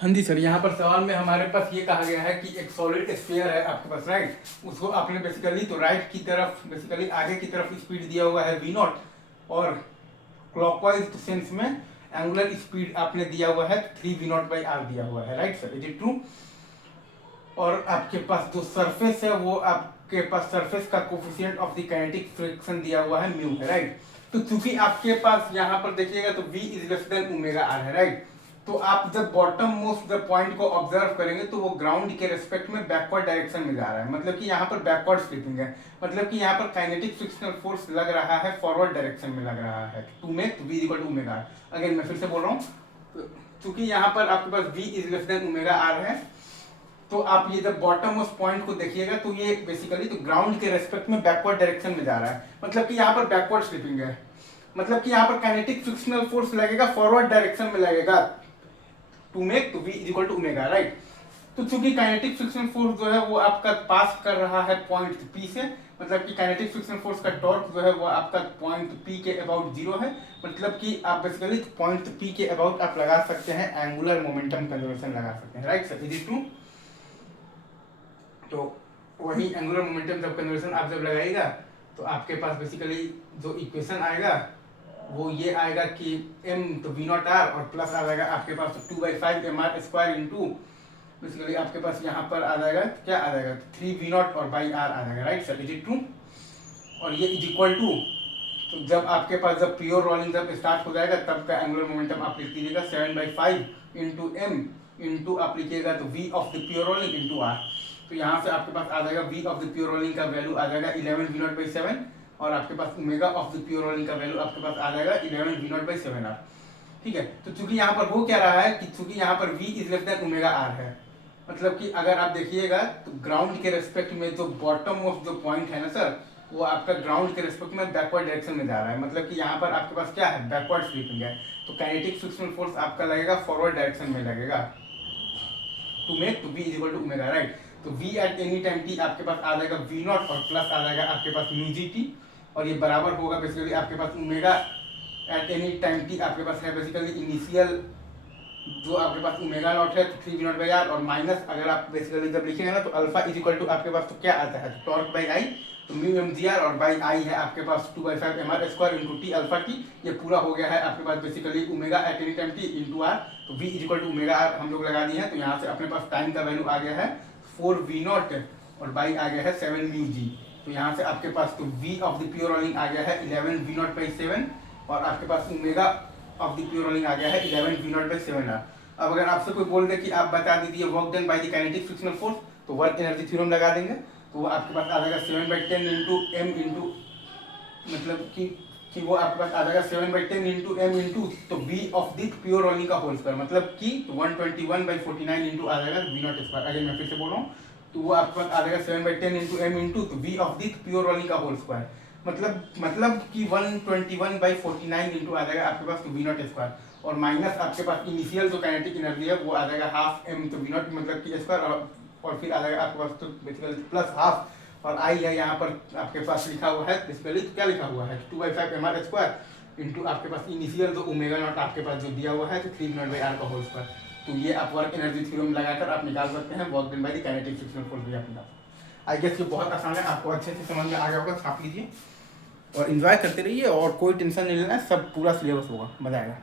हाँ जी सर, यहाँ पर सवाल में हमारे पास ये कहा गया है कि एक सॉलिड स्फीयर है आपके पास, राइट। उसको आपने बेसिकली तो राइट की तरफ बेसिकली आगे की तरफ स्पीड दिया हुआ है v नॉट, और क्लॉकवाइज सेंस में एंगुलर स्पीड आपने दिया हुआ है 3v0/r दिया हुआ है, right sir, is it true. और आपके पास जो सरफेस है वो आपके पास सरफेस का coefficient of the kinetic friction दिया हुआ है म्यू है, राइट। तो चूंकि आपके पास यहाँ पर देखिएगा तो v is less than omega r है, राइट। तो आप जब बॉटम मोस्ट द पॉइंट को ऑब्जर्व करेंगे तो वो ग्राउंड के रेस्पेक्ट में बैकवर्ड डायरेक्शन में जा रहा है, मतलब कि यहाँ पर बैकवर्ड स्लिपिंग है, मतलब कि यहाँ पर काइनेटिक फ्रिक्शनल फोर्स लग रहा है फॉरवर्ड डायरेक्शन में लग रहा है to make v equal to omega r. Again मैं फिर से बोल रहा हूँ, चूंकि यहाँ पर आपके पास v is less than omega r है, तो आप ये जब बॉटम मोस्ट पॉइंट को देखिएगा तो ये बेसिकली तो ग्राउंड के रेस्पेक्ट में बैकवर्ड डायरेक्शन में जा रहा है, मतलब कि यहाँ पर बैकवर्ड स्लिपिंग है, मतलब कि यहाँ पर काइनेटिक फ्रिक्शनल फोर्स लगेगा फॉरवर्ड डायरेक्शन में लगेगा टू मेक तो v is equal to omega, right. तो चूंकि काइनेटिक फ्रिक्शन फोर्स जो है वो आपका पास कर रहा है पॉइंट P से, मतलब कि काइनेटिक फ्रिक्शन फोर्स का टॉर्क जो है वो आपका पॉइंट P के अबाउट 0 है, मतलब कि आप बेसिकली पॉइंट P के अबाउट आप लगा सकते हैं एंगुलर मोमेंटम कंजर्वेशन लगा सकते हैं, right sir, is it true. तो वही एंगुलर मोमेंटम जब कंजर्वेशन आप जब लगाइएगा तो आपके पास बेसिकली जो इक्वेशन आएगा वो ये आएगा कि m तो v नॉट आर और प्लस आ जाएगा आपके पास 2/5 mr² इंटू बेसिकली आपके पास यहाँ पर आ जाएगा क्या आ जाएगा 3v नॉट और बाई आर आ जाएगा, right sir, is it true. और ये इज इक्वल टू, तो जब आपके पास जब प्योर रोलिंग जब स्टार्ट हो जाएगा तब का एंगुलर मोमेंटम आप लिख दीजिएगा 7/5 इंटू एम इंटू आप लिखिएगा तो v of the pure rolling into R. तो यहाँ से आपके पास आ जाएगा v of the pure rolling का वैल्यू आ जाएगा 11v0/7 और आपके पास omega of the pure rolling का वैल्यू आपके पास आ जाएगा 11v0/7r, ठीक है। तो चूंकि यहाँ पर हो क्या रहा है कि चूंकि यहाँ पर v is less than omega r है, मतलब कि अगर आप देखिएगा तो ग्राउंड के रेस्पेक्ट में जो बॉटम ऑफ जो पॉइंट है ना सर, वो आपका ग्राउंड के रेस्पेक्ट में बैकवर्ड डायरेक्शन में जा रहा है, मतलब कि यहाँ पर आपके पास क्या है बैकवर्ड स्लिपिंग है, तो काइनेटिक फ्रिक्शनल फोर्स आपका लगेगा फॉरवर्ड डायरेक्शन में लगेगा टू मेक तो v is equal to omega, right. तो v at any time t आपके पास आ जाएगा v नॉट और प्लस आ जाएगा आपके पास म्यू जी टी, और ये बराबर होगा बेसिकली आपके पास omega at any time t आपके पास है बेसिकली इनिशियल जो आपके पास ओमेगा नॉट है 3v0/r और माइनस अगर आप बेसिकली जब लिखेंगे ना तो अल्फा इज इक्वल टू आपके पास तो क्या आता है टॉर्क बाई आई, तो म्यू mgr और बाई आई है आपके पास 2/5 mr² into T alpha T. ये पूरा हो गया है आपके पास basically omega at any time T into R, तो v is equal to omega R हम लोग लगा दिए हैं। तो यहाँ से अपने पास टाइम का वैल्यू आ गया है 4v0 और बाई आ गया है 7 म्यू जी। तो यहाँ से आपके पास तो v of the pure rolling आ गया है 11v0/7 और आपके पास omega of the pure rolling आ गया है 11v0/7r। अब अगर आपसे कोई बोल दे कि आप बता दीजिए work done by the kinetic frictional force, तो वर्क एनर्जी थ्योरम लगा देंगे, तो वो आपके पास आ जाएगा 7/10 इंटू एम इंटू मतलब कि वो आपके पास आ जाएगा 7/10 इंटू एम इंटू तो v of the pure rolling का होल स्क्वायर, मतलब कि 121/49 इंटू आ जाएगा v0²। अगर मैं फिर से बोल रहा हूँ तो वो आपके पास आ जाएगा 7/10 इंटू एम इंटू तो v of the pure rolling का होल स्क्वायर, मतलब कि 121/49 इंटू आ जाएगा आपके पास तो v0² और माइनस आपके पास इनिशियल जो काइनेटिक एनर्जी है वो आ जाएगा हाफ एम तो v0 मतलब कि स्क्वायर और फिर आ जाएगा आपके पास तो बेसिकली प्लस हाफ और आई है यहाँ पर आपके पास लिखा हुआ है बेसिकली क्या लिखा हुआ है 2/5 mr² इंटू आपके पास इनिशियल जो ओमेगा नॉट आपके पास जो दिया हुआ है तो 3v0/r का होल स्क्वायर। तो ये आप वर्क एनर्जी थ्योरम लगाकर आप निकाल सकते हैं work done by the kinetic frictional force भी आप निकाल सकते हैं। आई गेस ये बहुत आसान है, आपको अच्छे से समझ में आ गया होगा, छाप लीजिए और इन्जॉय करते रहिए और कोई टेंशन नहीं लेना, सब पूरा सिलेबस होगा, मजा आएगा।